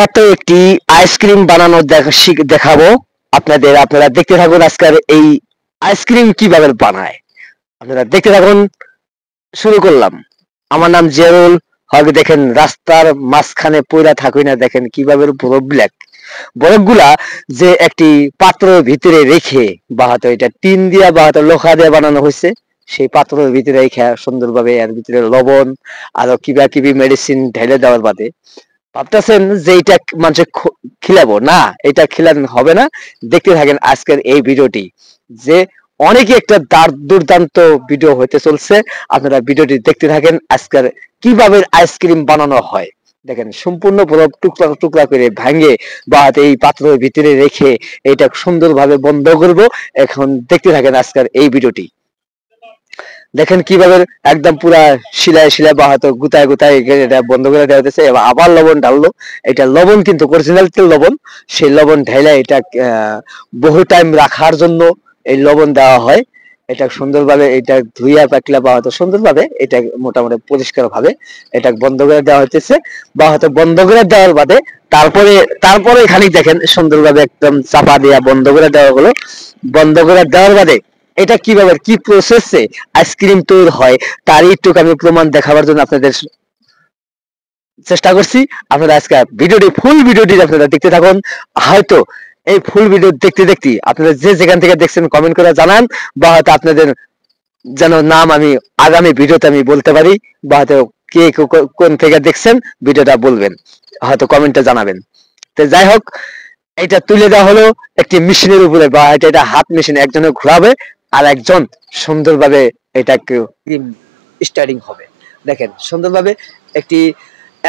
বিখ্যাত একটি আইসক্রিম বানানো দেখাবো আপনাদের। আপনারা দেখতে থাকুন আজকের এই আইসক্রিম কিভাবে বানায়। আপনারা দেখতে থাকুন। শুরু করলাম। আমার নাম জিয়ারুল হক। দেখেন রাস্তার মাঝখানে পইরা থাকুই না, দেখেন কিভাবে বরফগুলা যে একটি পাত্রের ভিতরে রেখে বা হয়তো এটা টিন দিয়া বা হয়তো লোহা দিয়ে বানানো হয়েছে। সেই পাত্রের ভিতরে রেখে সুন্দরভাবে এর ভিতরে লবণ আরো কিবা কিবি মেডিসিন ঢেলে দেওয়ার বাদে ভাবতেছেন যে এটা মানুষে খিলাবো না, এটা খিলানো হবে না। দেখতে থাকেন আজকের এই ভিডিওটি, যে অনেকই একটা দুর্দান্ত ভিডিও হইতে চলছে। আপনারা ভিডিওটি দেখতে থাকেন আজকের কিভাবে আইসক্রিম বানানো হয়। দেখেন সম্পূর্ণ বরফ টুকরা টুকরা করে ভাঙে বা এই পাত্রের ভিতরে রেখে এটা সুন্দরভাবে বন্ধ করব। এখন দেখতে থাকেন আজকের এই ভিডিওটি। দেখেন কিভাবে একদম পুরা শিলায় শিলায় বা হয়তো গুতায় গুতায় এটা বন্ধ করে দেওয়া হয়েছে। এবার আবার লবণ ঢাললো। এটা লবণ কিন্তু অরিজিনাল তেল লবণ। সেই লবণ ঢেলে এটা বহু টাইম রাখার জন্য এই লবণ দেওয়া হয়। এটা সুন্দরভাবে এটা ধুইয়া পাকলা বা হয়তো সুন্দরভাবে এটা মোটামুটি পরিষ্কার ভাবে এটা বন্ধ করে দেওয়া হইতেছে বা হয়তো বন্ধ করে দেওয়ার বাদে তারপরে খানিক দেখেন সুন্দরভাবে একদম চাপা দিয়া বন্ধ করে দেওয়া হলো। বন্ধ করে দেওয়ার বাদে এটা কিভাবে কি প্রসেসে আইসক্রিম তৈরি হয় তারই একটু আমি প্রমাণ দেখাবার জন্য আপনাদের চেষ্টা করছি। আপনারা আজকে ফুল ভিডিওটি আপনারা দেখতে থাকুন। হয়তো এই ফুল ভিডিও দেখতে দেখতে আপনারা যে যেখান থেকে দেখছেন কমেন্ট করে জানান, বা হয়তো আপনাদের যেন নাম আমি আগামী ভিডিওতে আমি বলতে পারি, বা হয়তো কে কোন থেকে দেখছেন ভিডিওটা বলবেন, হয়তো কমেন্টে জানাবেন। তো যাই হোক, এটা তুলে দেওয়া হলো একটি মেশিনের উপরে, বা এটা হাত মেশিন, একজনে ঘোরাবে আর একজন সুন্দরভাবে এটা স্টার্টিং হবে। দেখেন সুন্দরভাবে একটি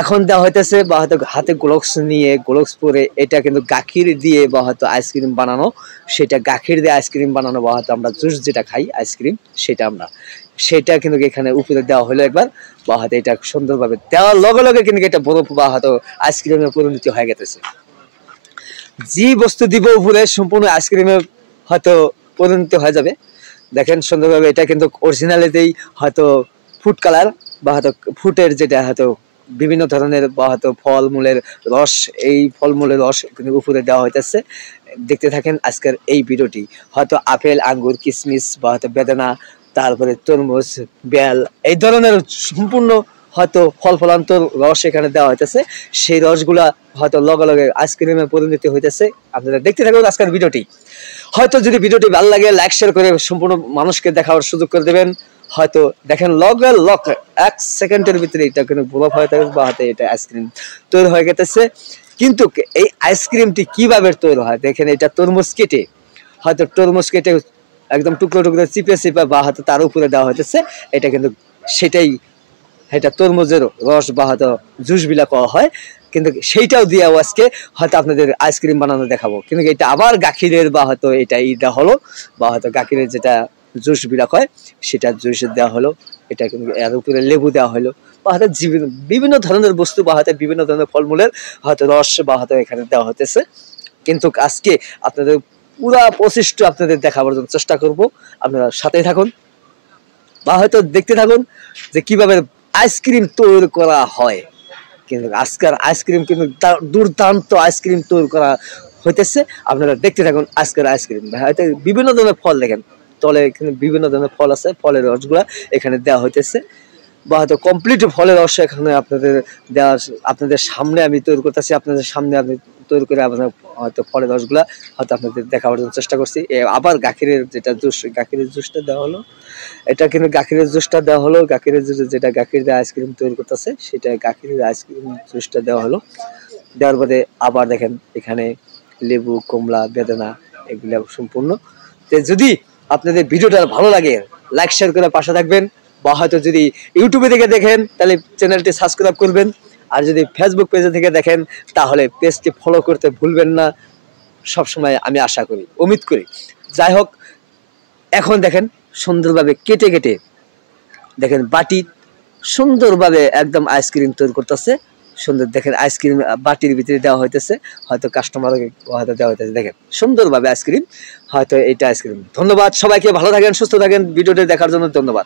এখন দেওয়া হইতেছে, বা হয়তো হাতে গ্লোভস নিয়ে গ্লোভস পরে এটা কিন্তু গাখির দিয়ে বা হয়তো আইসক্রিম বানানো, সেটা গাখির দিয়ে আইসক্রিম বানানো বা হয়তো আমরা জুস যেটা খাই আইসক্রিম সেটা কিন্তু এখানে উপরে দেওয়া হলো একবার, বা হয়তো এটা সুন্দরভাবে দেওয়ার লগে লগে কিন্তু এটা বরফ বা হয়তো আইসক্রিমের পরিণতি হয়ে গেছে। যে বস্তু দিব উপরে সম্পূর্ণ আইসক্রিমে হয়তো পরিণত হয়ে যাবে। দেখেন সুন্দরভাবে এটা কিন্তু অরিজিনালিতেই হয়তো ফুড কালার বা হয়তো ফুটের যেটা হয়তো বিভিন্ন ধরনের বা হয়তো ফলমূলের রস, এই ফলমূলের রস কিন্তু উপরে দেওয়া হইতেছে। দেখতে থাকেন আজকের এই ভিডিওটি। হয়তো আপেল, আঙ্গুর, কিশমিশ বা হয়তো বেদানা, তারপরে তরমুজ, বেল, এই ধরনের সম্পূর্ণ হয়তো ফল ফলান্তর রস এখানে দেওয়া হইতেছে। সেই রসগুলা হয়তো লগে লগে আইসক্রিমে পরিণতি হইতেছে। আপনারা দেখতে থাকুন আজকের ভিডিওটি। হয়তো যদি ভিডিওটি ভালো লাগে লাইক শেয়ার করে সম্পূর্ণ মানুষকে দেখার সুযোগ করে দেবেন। হয়তো দেখেন লগে লগ 1 সেকেন্ডের ভিতরে এটা কিন্তু বরফ হয়ে থাকে বা হয়তো এটা আইসক্রিম তৈরি হয়ে গেছে। কিন্তু এই আইসক্রিমটি কিভাবে তৈরি হয় দেখেন, এটা তরমুজ কেটে হয়তো একদম টুকরো টুকরো চিপে চিপে বা হয়তো তার উপরে দেওয়া হইতেছে। এটা কিন্তু সেটাই, এটা তরমুজের রস বা হয়তো জুস বিলা করা হয়। কিন্তু সেইটাও দিয়ে আজকে হয়তো আপনাদের আইসক্রিম বানানো দেখাবো। কিন্তু এটা আবার গাখিরের বা হয়তো এটা হলো, বা হয়তো গাখিরের যেটা জুস বিলা হয় সেটা জুস দেওয়া হলো। এটা কিন্তু এর উপরে লেবু দেওয়া হলো, বা হয়তো বিভিন্ন ধরনের বস্তু বা হয়তো বিভিন্ন ধরনের ফলমূলের হয়তো রস বা হয়তো এখানে দেওয়া হতেছে। কিন্তু আজকে আপনাদের পুরা প্রচেষ্টা আপনাদের দেখাবার জন্য চেষ্টা করব। আপনারা সাথে থাকুন বা হয়তো দেখতে থাকুন যে কিভাবে আইসক্রিম তৈরি করা হয়। কিন্তু আজকের আইসক্রিম কিন্তু দুর্দান্ত আইসক্রিম তৈরি করা হইতেছে। আপনারা দেখতে থাকুন আজকের আইসক্রিম। হয়তো বিভিন্ন ধরনের ফল দেখেন, তলে এখানে বিভিন্ন ধরনের ফল আছে, ফলের রসগুলা এখানে দেওয়া হইতেছে, বা হয়তো কমপ্লিট ফলের রস এখানে আপনাদের দেওয়া, আপনাদের সামনে আমি তৈরি করতেছি, আপনাদের সামনে আমি তৈরি করে আপনার হয়তো ফলের রসগুলা হয়তো আপনাদের দেখাবার জন্য চেষ্টা করছি। আবার গাখিরের যেটা জুস, গাখিরের জুসটা দেওয়া হলো। এটা কিন্তু গাখিরের জুসটা দেওয়া হলো, গাখিরের জুস যেটা গাখির দিয়ে আইসক্রিম তৈরি করতেছে সেটা গাখিরের আইসক্রিম জুসটা দেওয়া হলো। দেওয়ার পরে আবার দেখেন এখানে লেবু, কমলা, বেদানা এগুলো সম্পূর্ণ। তো যদি আপনাদের ভিডিওটা ভালো লাগে লাইক শেয়ার করে পাশে থাকবেন, বা হয়তো যদি ইউটিউবে থেকে দেখেন তাহলে চ্যানেলটি সাবস্ক্রাইব করবেন, আর যদি ফেসবুক পেজে থেকে দেখেন তাহলে পেজটি ফলো করতে ভুলবেন না। সবসময় আমি আশা করি, উম্মিদ করি। যাই হোক, এখন দেখেন সুন্দরভাবে কেটে কেটে দেখেন বাটি সুন্দরভাবে একদম আইসক্রিম তৈরি করতেছে। সুন্দর দেখেন আইসক্রিম বাটির ভিতরে দেওয়া হইতেছে, হয়তো কাস্টমার হয়তো দেওয়া হইতেছে। দেখেন সুন্দরভাবে আইসক্রিম, হয়তো এটা আইসক্রিম। ধন্যবাদ সবাইকে, ভালো থাকেন, সুস্থ থাকেন। ভিডিওটি দেখার জন্য ধন্যবাদ।